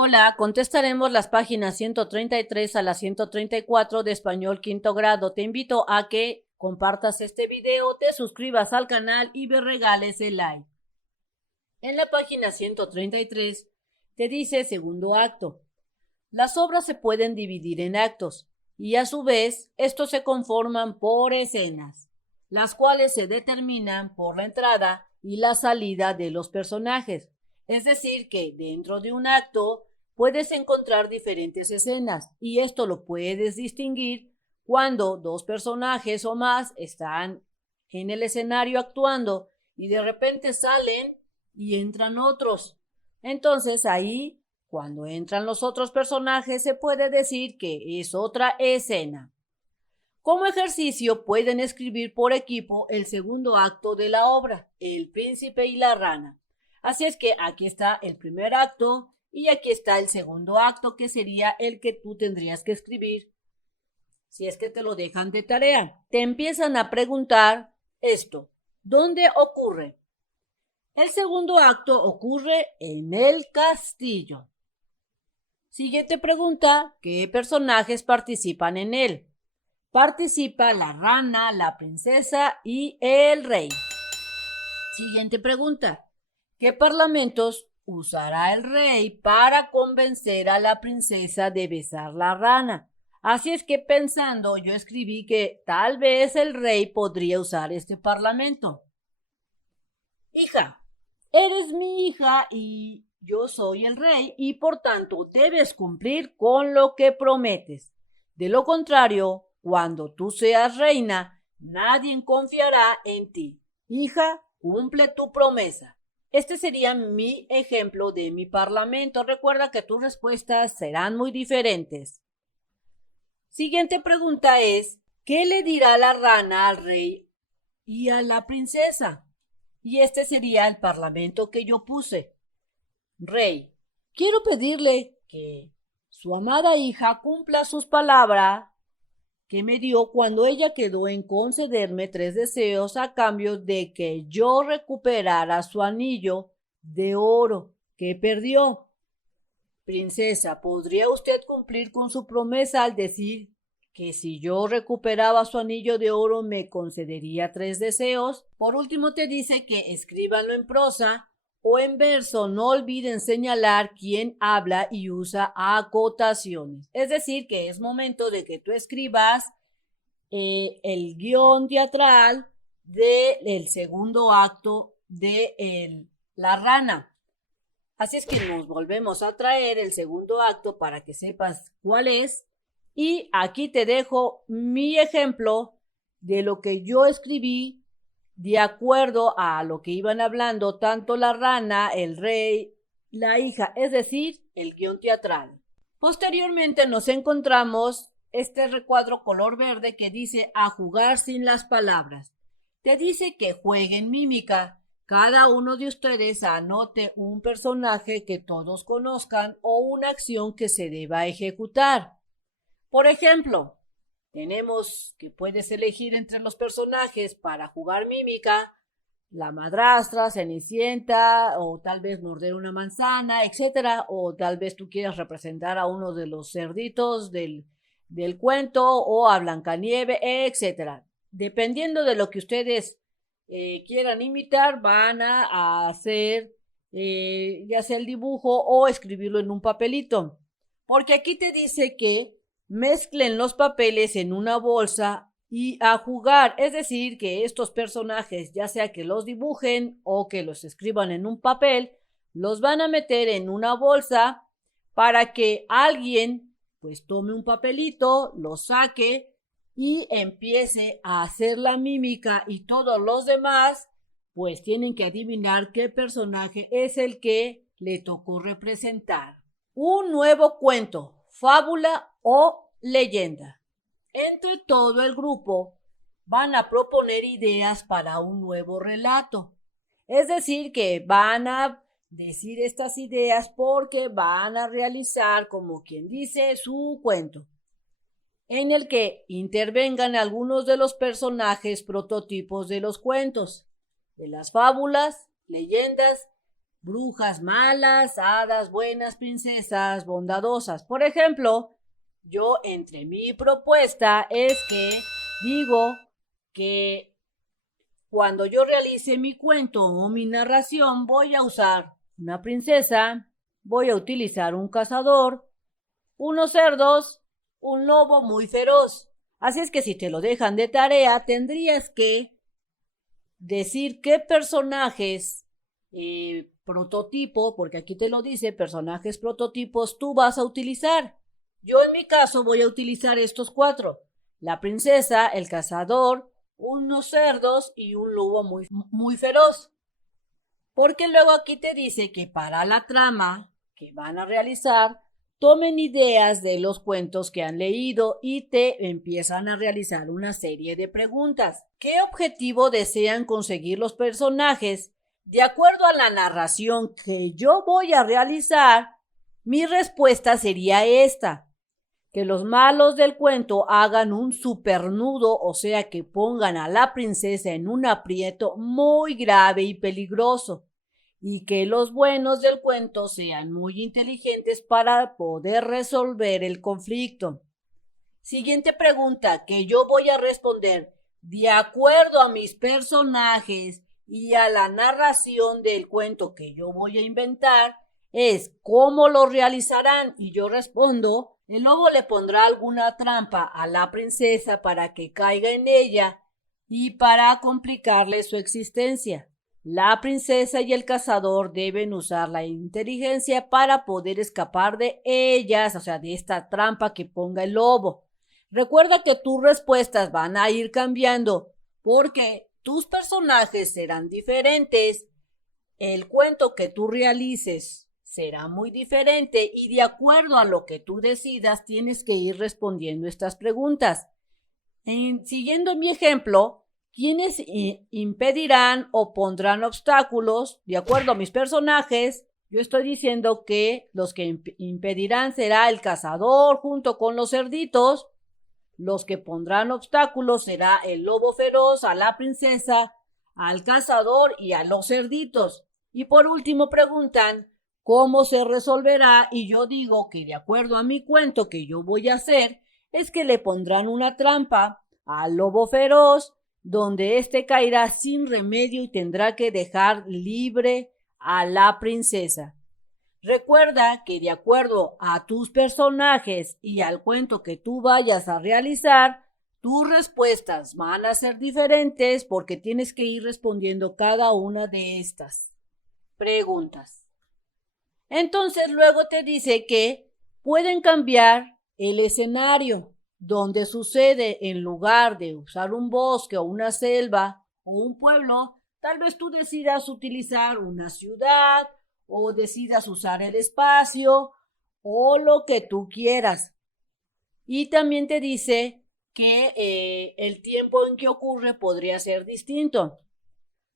Hola, contestaremos las páginas 133 a la 134 de Español Quinto Grado. Te invito a que compartas este video, te suscribas al canal y me regales el like. En la página 133 te dice segundo acto. Las obras se pueden dividir en actos y a su vez estos se conforman por escenas, las cuales se determinan por la entrada y la salida de los personajes. Es decir, que dentro de un acto puedes encontrar diferentes escenas y esto lo puedes distinguir cuando dos personajes o más están en el escenario actuando y de repente salen y entran otros. Entonces ahí, cuando entran los otros personajes, se puede decir que es otra escena. Como ejercicio pueden escribir por equipo el segundo acto de la obra, El Príncipe y la Rana. Así es que aquí está el primer acto y aquí está el segundo acto, que sería el que tú tendrías que escribir si es que te lo dejan de tarea. Te empiezan a preguntar esto: ¿dónde ocurre? El segundo acto ocurre en el castillo. Siguiente pregunta: ¿qué personajes participan en él? Participa la rana, la princesa y el rey. Siguiente pregunta: ¿qué parlamentos usará el rey para convencer a la princesa de besar la rana? Así es que pensando, yo escribí que tal vez el rey podría usar este parlamento. Hija, eres mi hija y yo soy el rey y por tanto debes cumplir con lo que prometes. De lo contrario, cuando tú seas reina, nadie confiará en ti. Hija, cumple tu promesa. Este sería mi ejemplo de mi parlamento. Recuerda que tus respuestas serán muy diferentes. Siguiente pregunta es: ¿qué le dirá la rana al rey y a la princesa? Y este sería el parlamento que yo puse. Rey, quiero pedirle que su amada hija cumpla sus palabras que me dio cuando ella quedó en concederme 3 deseos a cambio de que yo recuperara su anillo de oro que perdió. Princesa, ¿podría usted cumplir con su promesa al decir que si yo recuperaba su anillo de oro me concedería 3 deseos? Por último te dice que escríbanlo en prosa o en verso. No olviden señalar quién habla y usa acotaciones. Es decir, que es momento de que tú escribas el guión teatral del segundo acto de La Rana. Así es que nos volvemos a traer el segundo acto para que sepas cuál es. Y aquí te dejo mi ejemplo de lo que yo escribí de acuerdo a lo que iban hablando tanto la rana, el rey, la hija, es decir, el guión teatral. Posteriormente nos encontramos este recuadro color verde que dice a jugar sin las palabras. Te dice que jueguen mímica. Cada uno de ustedes anote un personaje que todos conozcan o una acción que se deba ejecutar. Por ejemplo, tenemos que puedes elegir entre los personajes para jugar mímica: la madrastra, Cenicienta, o tal vez morder una manzana, etcétera, o tal vez tú quieras representar a uno de los cerditos del cuento o a Blancanieves, etcétera. Dependiendo de lo que ustedes quieran imitar, van a hacer ya sea el dibujo o escribirlo en un papelito. Porque aquí te dice que mezclen los papeles en una bolsa y a jugar, es decir, que estos personajes, ya sea que los dibujen o que los escriban en un papel, los van a meter en una bolsa para que alguien pues tome un papelito, lo saque y empiece a hacer la mímica, y todos los demás pues tienen que adivinar qué personaje es el que le tocó representar. Un nuevo cuento, fábula o leyenda. Entre todo el grupo van a proponer ideas para un nuevo relato. Es decir, que van a decir estas ideas porque van a realizar, como quien dice, su cuento, en el que intervengan algunos de los personajes prototipos de los cuentos, de las fábulas, leyendas brujas malas, hadas buenas, princesas bondadosas. Por ejemplo, yo entre mi propuesta es que digo que cuando yo realice mi cuento o mi narración voy a usar una princesa, voy a utilizar un cazador, unos cerdos, un lobo muy feroz. Así es que si te lo dejan de tarea, tendrías que decir qué personajes prototipo, porque aquí te lo dice, personajes prototipos tú vas a utilizar. Yo en mi caso voy a utilizar estos 4. La princesa, el cazador, unos cerdos y un lobo muy feroz. Porque luego aquí te dice que para la trama que van a realizar, tomen ideas de los cuentos que han leído y te empiezan a realizar una serie de preguntas. ¿Qué objetivo desean conseguir los personajes? De acuerdo a la narración que yo voy a realizar, mi respuesta sería esta: que los malos del cuento hagan un supernudo, o sea, que pongan a la princesa en un aprieto muy grave y peligroso, y que los buenos del cuento sean muy inteligentes para poder resolver el conflicto. Siguiente pregunta que yo voy a responder de acuerdo a mis personajes y a la narración del cuento que yo voy a inventar es: ¿cómo lo realizarán? Y yo respondo: el lobo le pondrá alguna trampa a la princesa para que caiga en ella y para complicarle su existencia. La princesa y el cazador deben usar la inteligencia para poder escapar de ellas, o sea, de esta trampa que ponga el lobo. Recuerda que tus respuestas van a ir cambiando porque tus personajes serán diferentes, el cuento que tú realices será muy diferente y de acuerdo a lo que tú decidas tienes que ir respondiendo estas preguntas. Siguiendo mi ejemplo, ¿quiénes impedirán o pondrán obstáculos? De acuerdo a mis personajes, yo estoy diciendo que los que impedirán será el cazador junto con los cerditos. Los que pondrán obstáculos será el lobo feroz, a la princesa, al cazador y a los cerditos. Y por último preguntan cómo se resolverá y yo digo que de acuerdo a mi cuento que yo voy a hacer es que le pondrán una trampa al lobo feroz donde éste caerá sin remedio y tendrá que dejar libre a la princesa. Recuerda que de acuerdo a tus personajes y al cuento que tú vayas a realizar, tus respuestas van a ser diferentes porque tienes que ir respondiendo cada una de estas preguntas. Entonces luego te dice que pueden cambiar el escenario donde sucede. En lugar de usar un bosque o una selva o un pueblo, tal vez tú decidas utilizar una ciudad o decidas usar el espacio o lo que tú quieras. Y también te dice que el tiempo en que ocurre podría ser distinto.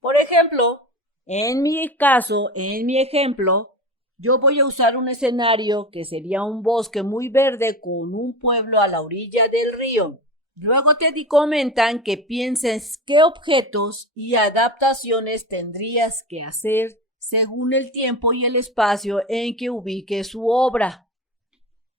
Por ejemplo, en mi caso, en mi ejemplo, yo voy a usar un escenario que sería un bosque muy verde con un pueblo a la orilla del río. Luego te comentan que pienses qué objetos y adaptaciones tendrías que hacer según el tiempo y el espacio en que ubique su obra.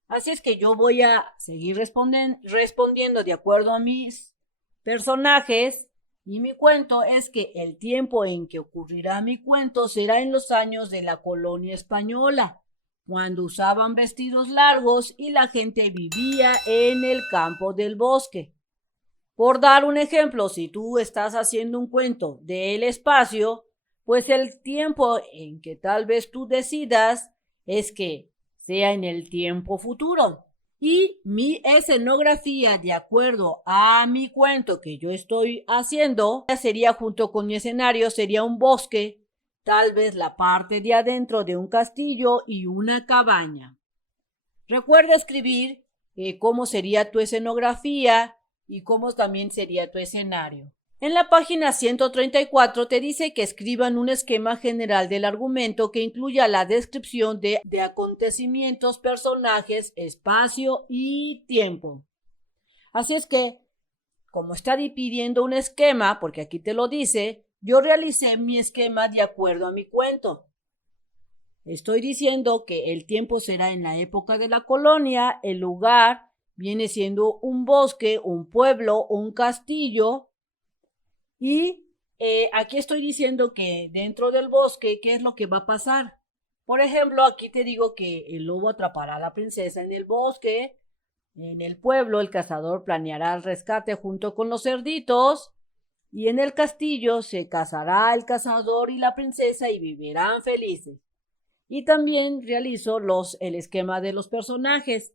Así es que yo voy a seguir respondiendo de acuerdo a mis personajes. Y mi cuento es que el tiempo en que ocurrirá mi cuento será en los años de la colonia española, cuando usaban vestidos largos y la gente vivía en el campo del bosque. Por dar un ejemplo, si tú estás haciendo un cuento del espacio, pues el tiempo en que tal vez tú decidas es que sea en el tiempo futuro. Y mi escenografía, de acuerdo a mi cuento que yo estoy haciendo, sería junto con mi escenario, sería un bosque, tal vez la parte de adentro de un castillo y una cabaña. Recuerda escribir cómo sería tu escenografía y cómo también sería tu escenario. En la página 134 te dice que escriban un esquema general del argumento que incluya la descripción de acontecimientos, personajes, espacio y tiempo. Así es que, como está pidiendo un esquema, porque aquí te lo dice, yo realicé mi esquema de acuerdo a mi cuento. Estoy diciendo que el tiempo será en la época de la colonia, el lugar viene siendo un bosque, un pueblo, un castillo y aquí estoy diciendo que dentro del bosque, ¿qué es lo que va a pasar? Por ejemplo, aquí te digo que el lobo atrapará a la princesa en el bosque, en el pueblo el cazador planeará el rescate junto con los cerditos y en el castillo se casará el cazador y la princesa y vivirán felices. Y también realizo el esquema de los personajes,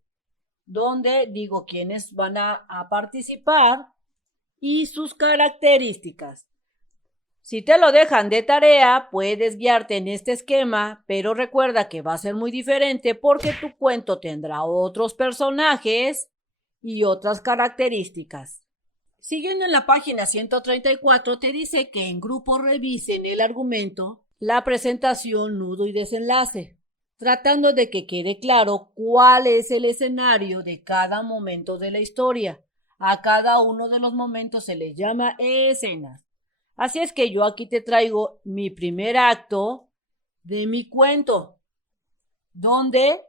donde digo quiénes van a participar y sus características. Si te lo dejan de tarea, puedes guiarte en este esquema, pero recuerda que va a ser muy diferente porque tu cuento tendrá otros personajes y otras características. Siguiendo en la página 134, te dice que en grupo revisen el argumento, la presentación, nudo y desenlace, tratando de que quede claro cuál es el escenario de cada momento de la historia. A cada uno de los momentos se les llama escenas. Así es que yo aquí te traigo mi primer acto de mi cuento, donde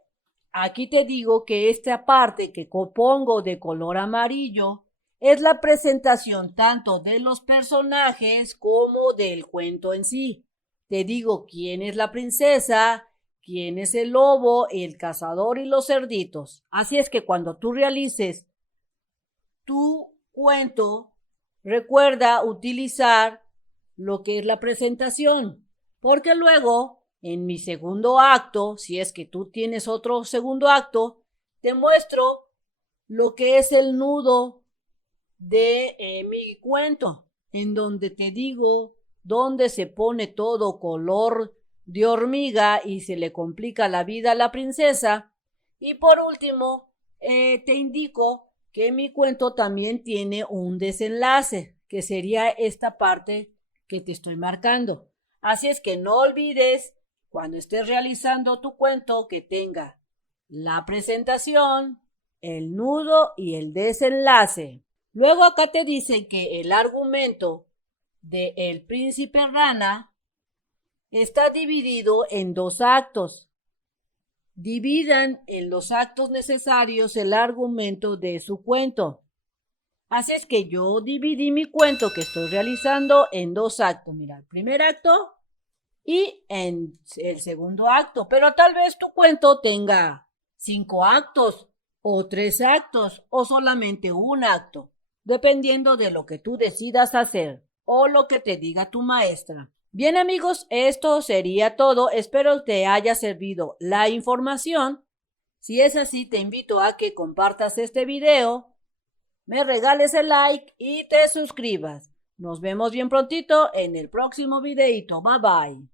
aquí te digo que esta parte que pongo de color amarillo es la presentación tanto de los personajes como del cuento en sí. Te digo quién es la princesa, quién es el lobo, el cazador y los cerditos. Así es que cuando tú realices tu cuento, recuerda utilizar lo que es la presentación, porque luego en mi segundo acto, si es que tú tienes otro segundo acto, te muestro lo que es el nudo de mi cuento, en donde te digo dónde se pone todo color de hormiga y se le complica la vida a la princesa. Y por último, te indico que mi cuento también tiene un desenlace, que sería esta parte que te estoy marcando. Así es que no olvides, cuando estés realizando tu cuento, que tenga la presentación, el nudo y el desenlace. Luego acá te dicen que el argumento de El Príncipe Rana está dividido en 2 actos. Dividan en los actos necesarios el argumento de su cuento. Así es que yo dividí mi cuento que estoy realizando en 2 actos. Mira, el primer acto y en el segundo acto. Pero tal vez tu cuento tenga 5 actos o 3 actos o solamente un acto, dependiendo de lo que tú decidas hacer o lo que te diga tu maestra. Bien amigos, esto sería todo. Espero te haya servido la información. Si es así, te invito a que compartas este video, me regales el like y te suscribas. Nos vemos bien prontito en el próximo videito. Bye bye.